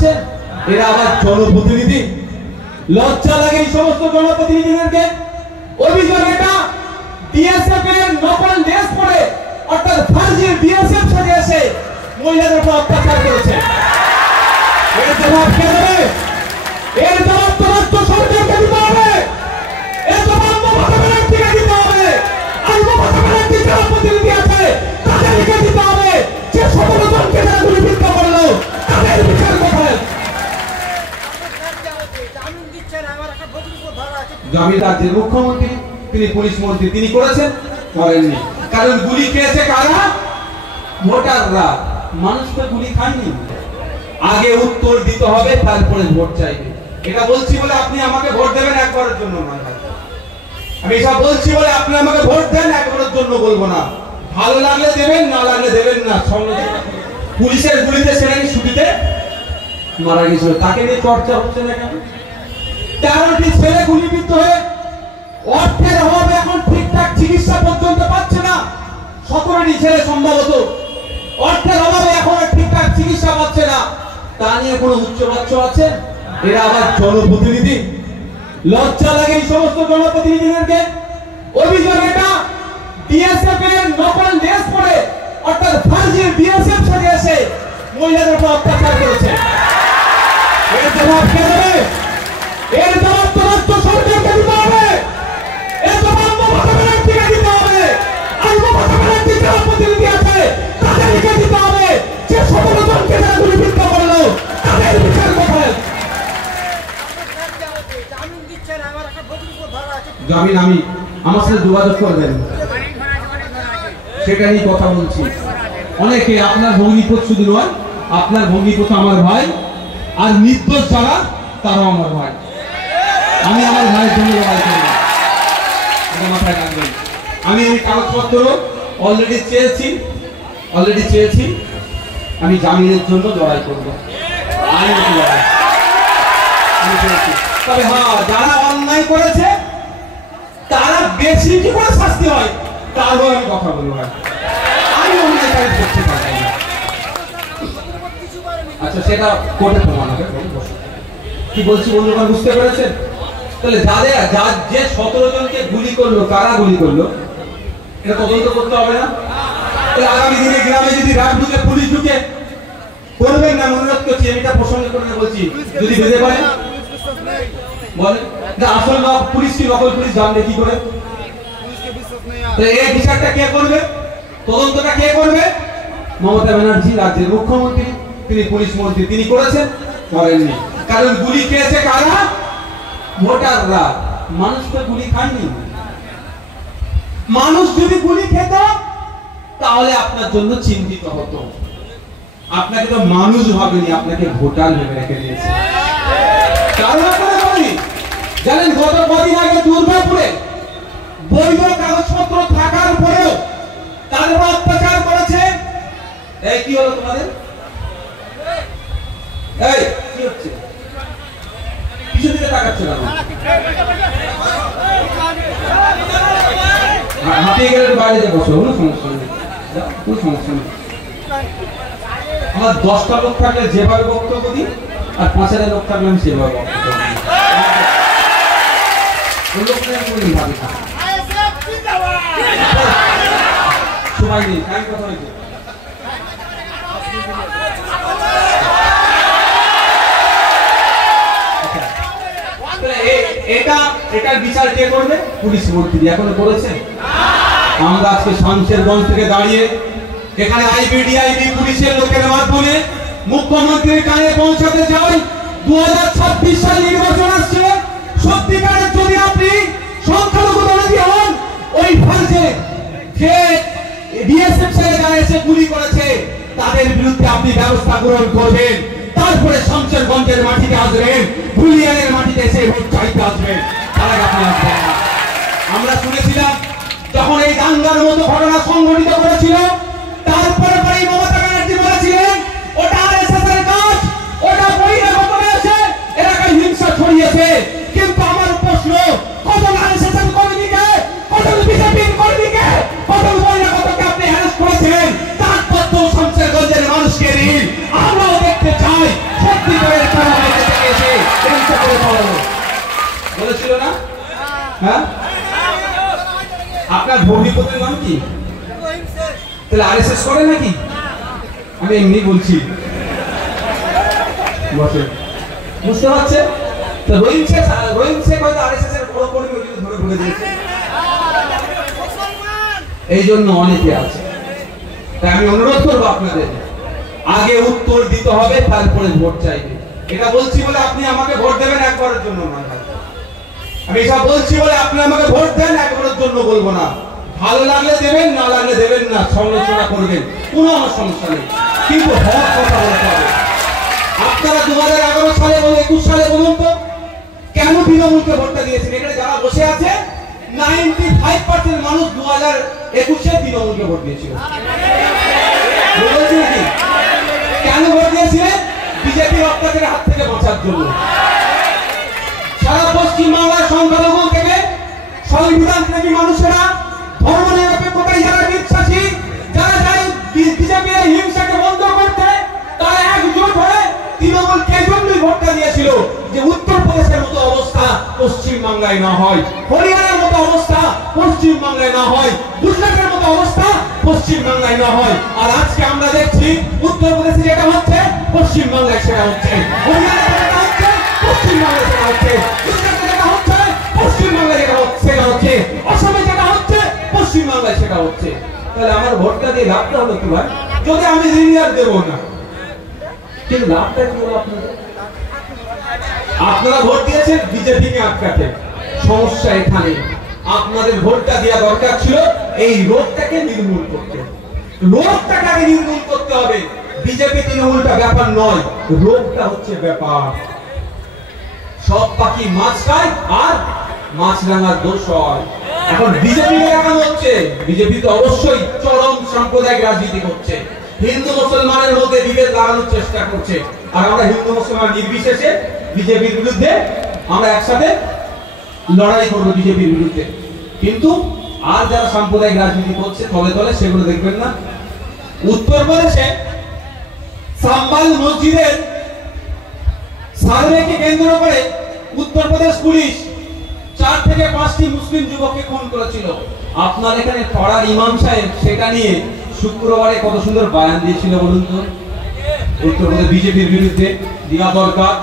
পাচ্ছেন? এরা আবার জনপ্রতিনিধি। লজ্জা লাগে এই সমস্ত জনপ্রতিনিধিদেরকে। অভিযোগ এটা বিএসএফ এর নকল ড্রেস পরে অর্থাৎ ফার্জি বিএসএফ সাজে এসে মহিলাদের উপর অত্যাচার করেছে। এর জবাব কে দেবে? এর জবাব তো রাষ্ট্র সরকারকে দিতে হবে। এর জবাব মমতা ব্যানার্জিকে দিতে হবে। আর মমতা ব্যানার্জির যারা প্রতিনিধি আছে তাদেরকে দিতে হবে যে 17 জনকে যারা গুলিবিদ্ধ করলো তাদের বিচার কোথায়? জামিন রাজ্যের মুখ্যমন্ত্রী, তিনি পুলিশ মন্ত্রী, তিনি করেছেন? করেননি। কারণ গুলি খেয়েছে কারা? ভোটাররা। মানুষ তো গুলি খায়নি। আগে উত্তর দিতে হবে, তারপরে ভোট চাইবে। এটা বলছি বলে আপনি আমাকে ভোট দেবেন একবারের জন্য নয়। আমি এটা বলছি বলে আপনি আমাকে ভোট দেন একবারের জন্য বলবো না। ভালো লাগলে দেবেন, না লাগলে দেবেন না। পুলিশের গুলিতে সেনানি ছুটিতে মারা গেছিল, তাকে নিয়ে চর্চা হচ্ছে না কেন? 13টি ছেলে গুলিবিদ্ধ হয়ে অর্থের অভাবে এখন ঠিকঠাক চিকিৎসা পর্যন্ত পাচ্ছে না। 17টি ছেলে সম্ভবত অর্থের অভাবে এখন ঠিকঠাক চিকিৎসা পাচ্ছে না। তা নিয়ে কোনো উচ্চবাচ্য আছে? এরা আবার জনপ্রতিনিধি। লজ্জা লাগে এই সমস্ত জনপ্রতিনিধিদেরকে। অভিযোগ এটা বিএসএফ এর নকল ড্রেস পরে অর্থাৎ ফার্জি বিএসএফ সাজে এসে মহিলাদের উপর অত্যাচার করেছে। এর জবাব কে দেবে? এর জবাব তো রাষ্ট্র সরকারকে দিতে হবে। এর জবাব মমতা ব্যানার্জিকে দিতে হবে। আর মমতা ব্যানার্জির যারা প্রতিনিধি আছে তাদেরকে দিতে হবে যে 17 জনকে যারা গুলিবিদ্ধ করলো তাদের বিচার কোথায়? জামিন আমি আমার সাথে যোগাযোগ করবেন, সেটা নিয়ে কথা বলছি। অনেকে আপনার ভগ্নিপতি শুধু নয়, আপনার ভগ্নিপতি আমার ভাই, আর নির্দোষ যারা তারাও আমার ভাই। আমি আমার ভাইয়ের জন্য লড়াই করি, এটা মাথায় রাখবেন। আমি কাগজপত্র অলরেডি চেয়েছি। আমি জামিনের জন্য লড়াই করবো, আইনগত লড়াই আমি চেয়েছি। তবে হ্যাঁ, যারা অন্যায় করেছে তারা বেশি কি করে শাস্তি হয় তারও আমি কথা বলবো। আমি অন্যায়কারী করতে পারবো না। আচ্ছা, সেটা কোর্টে প্রমাণ হবে। কি বলছি বন্ধুগণ, বুঝতে পেরেছেন? তাহলে যে 17 জনকে গুলি করলো, কারা গুলি করলো এটা তদন্ত করতে হবে না? তাহলে আগামী দিনে গ্রামে যদি রাত ঢুকে পুলিশ ঢুকে করবেন না? অনুরোধ করছি, আমি এটা প্রসঙ্গ করে বলছি, যদি বেঁধে পারেন বলেন। আসল পুলিশ কি নকল পুলিশ জানবে কি করে? এই বিচারটা কে করবে? তদন্তটা কে করবে? মমতা ব্যানার্জি রাজ্যের মুখ্যমন্ত্রী, তিনি পুলিশ মন্ত্রী, তিনি করেছেন? করেননি। কারণ গুলি খেয়েছে কারা? ভোটাররা। মানুষ তো গুলি খায়নি। মানুষ যদি গুলি খেত তাহলে আপনার জন্য চিন্তিত হতো। আপনাকে তো মানুষ ভাবেনি, আপনাকে ভোটার ভেবে রেখে দিয়েছে। কারণ আপনারা জানেন, গত কদিন আগে দুর্গাপুরে বৈধ কাগজপত্র থাকার পরেও তাদের উপর অত্যাচার করেছে। এই কি হলো তোমাদের? এই কি হচ্ছে? কিছু দিকে তাকাচ্ছে না? হাঁপিয়ে গেলে বাইরে যে বসো, কোনো সমস্যা নেই, কোনো সমস্যা নেই। আমার 10টা লোক থাকলে যেভাবে বক্তব্য দিই, আর 5000 লোক থাকলে আমি সেভাবে বক্তব্য দিই। সময় নেই, টাইম কথা হয়েছে। এটার বিচার কে করবে? পুলিশ মন্ত্রী। এখনো করেছে? আমরা আজকে শামশেরগঞ্জ থেকে দাঁড়িয়ে এখানে আইবিডিআইবি পুলিশের লোকের মাধ্যমে মুখ্যমন্ত্রীর কানে পৌঁছাতে চাই, 2026 সাল নির্বাচন আসছে। সত্যিকারের যদি আপনি সংখ্যালঘু দলটি হন, ওই ফার্জে যে বিএসএফ ছেলে যারা এসে গুলি করেছে তাদের বিরুদ্ধে আপনি ব্যবস্থা গ্রহণ করবেন। তারপরে শামশেরগঞ্জের মাটিতে আসবেন, বুলিয়ানের মাটিতে এসে ভোট চাইতে আসবেন। তার আগে আপনি আসবেন না। আমরা শুনেছিলাম যখন এই দাঙ্গার মতো ঘটনা সংঘটিত করেছিল, তারপরে মমতা ব্যানার্জি বলেছিলেন ওটা আরএসএস এর কাজ, ওটা বহিরাগতরা এসে এলাকায় হিংসা ছড়িয়েছে। কিন্তু আমার প্রশ্ন, কতজন আরএসএস এর কর্মীকে, কতজন বিজেপির কর্মীকে, কতজন বহিরাগতকে আপনি হ্যারাস করেছেন? তার তথ্য শামশেরগঞ্জের মানুষকে দিন, আমরাও দেখতে চাই। সত্যি পাঞ্জাবের কারাগার থেকে এসে পরীক্ষা করে পাওয়ালো বলেছিল না? হ্যাঁ, আপনার ভগ্নিপতির নাম কি? তাহলে আরএসএস করে নাকি? আমি এমনি বলছি, বুঝতে পারছেন? তো রহিম শেখ হয়তো আরএসএস এর বড় কর্মী, ওই জন্য ধরে ভরে দিয়েছে। এই জন্য অনেকে আছে। তাই আমি অনুরোধ করবো আপনাদের, আগে উত্তর দিতে হবে, তারপরে ভোট চাইবে। এটা বলছি বলে আপনি আমাকে ভোট দেবেন একবারের জন্য না। আমি এটা বলছি বলে আপনি আমাকে ভোট দেন একবারের জন্য বলবো না। ভালো লাগলে দেবেন, না লাগলে দেবেন না, সমালোচনা করবেন, কোনো আমার সমস্যা নেই, কিন্তু হক কথা বলতে হবে। আপনারা 2011 সালে বলুন, 21 সালে বলুন তো কেন তৃণমূলকে ভোটটা দিয়েছেন? এখানে যারা বসে আছে 95% মানুষ 2021-এ তৃণমূলকে ভোট দিয়েছিল। বলেছেন কি? কেন ভোট দিয়েছিলেন? বিজেপির অত্যাচারের হাত থেকে বাঁচার জন্য। সারা পশ্চিমবাংলার সংখ্যালঘু থেকে সংবিধান প্রেমী মানুষেরা, ধর্মনিরপেক্ষতায় যারা বিশ্বাসী, যারা চায় বিজেপির হিংসাকে বন্ধ করতে, তারা একজোট হয়ে তৃণমূলকে জন্যই ভোটটা দিয়েছিল যে উত্তরপ্রদেশের মতো অবস্থা পশ্চিমবাংলায় না হয়, হরিয়ানার মতো অবস্থা পশ্চিমবাংলায় না হয়, গুজরাটের মতো অবস্থা পশ্চিমবাংলায় না হয়। আর আজকে আমরা দেখছি উত্তরপ্রদেশে যেটা হচ্ছে পশ্চিমবাংলায় সেটা হচ্ছে, হরিয়ানায় যেটা হচ্ছে পশ্চিমবাংলায় সেটা হচ্ছে, গুজরাটে যেটা হচ্ছে পশ্চিমবাংলায় সেটা হচ্ছে, অসমে যেটা হচ্ছে পশ্চিমবাংলায় সেটা হচ্ছে। তাহলে আমার ভোটটা দিয়ে লাভটা হলো কি ভাই? যদি আমি রিনিয়ার দেবো না, কিন্তু লাভটা কি হলো আপনাদের? আপনারা ভোট দিয়েছেন বিজেপিকে আটকাতে। সমস্যা এখানে, আপনাদের ভোটটা দেওয়া দরকার ছিল এই রোগটাকে নির্মূল করতে। রোগটাকে আগে নির্মূল করতে হবে। বিজেপি তৃণমূলটা ব্যাপার নয়, রোগটা হচ্ছে ব্যাপার। সব পাখি মাছ খায় আর মাছরাঙার দোষ হয়। এখন বিজেপি দেখানো হচ্ছে, বিজেপি তো অবশ্যই চরম সাম্প্রদায়িক রাজনীতি করছে, হিন্দু মুসলমানের মধ্যে বিভেদ লাগানোর চেষ্টা করছে। আর আমরা হিন্দু মুসলমান নির্বিশেষে বিজেপির বিরুদ্ধে আমরা একসাথে লড়াই করবো বিজেপির বিরুদ্ধে। কিন্তু আর যারা সাম্প্রদায়িক রাজনীতি করছে তলে তলে, সেগুলো দেখবেন না। উত্তরপ্রদেশে সাম্বাল মসজিদের সার্ভেকে কেন্দ্র করে উত্তরপ্রদেশ পুলিশ 4 থেকে 5টি মুসলিম যুবককে খুন করেছিল। আপনার এখানে পাড়ার ইমাম সাহেব সেটা নিয়ে শুক্রবারে কত সুন্দর বয়ান দিয়েছিল বলুন তো। উত্তরপ্রদেশ বিজেপির বিরুদ্ধে দেওয়া দরকার।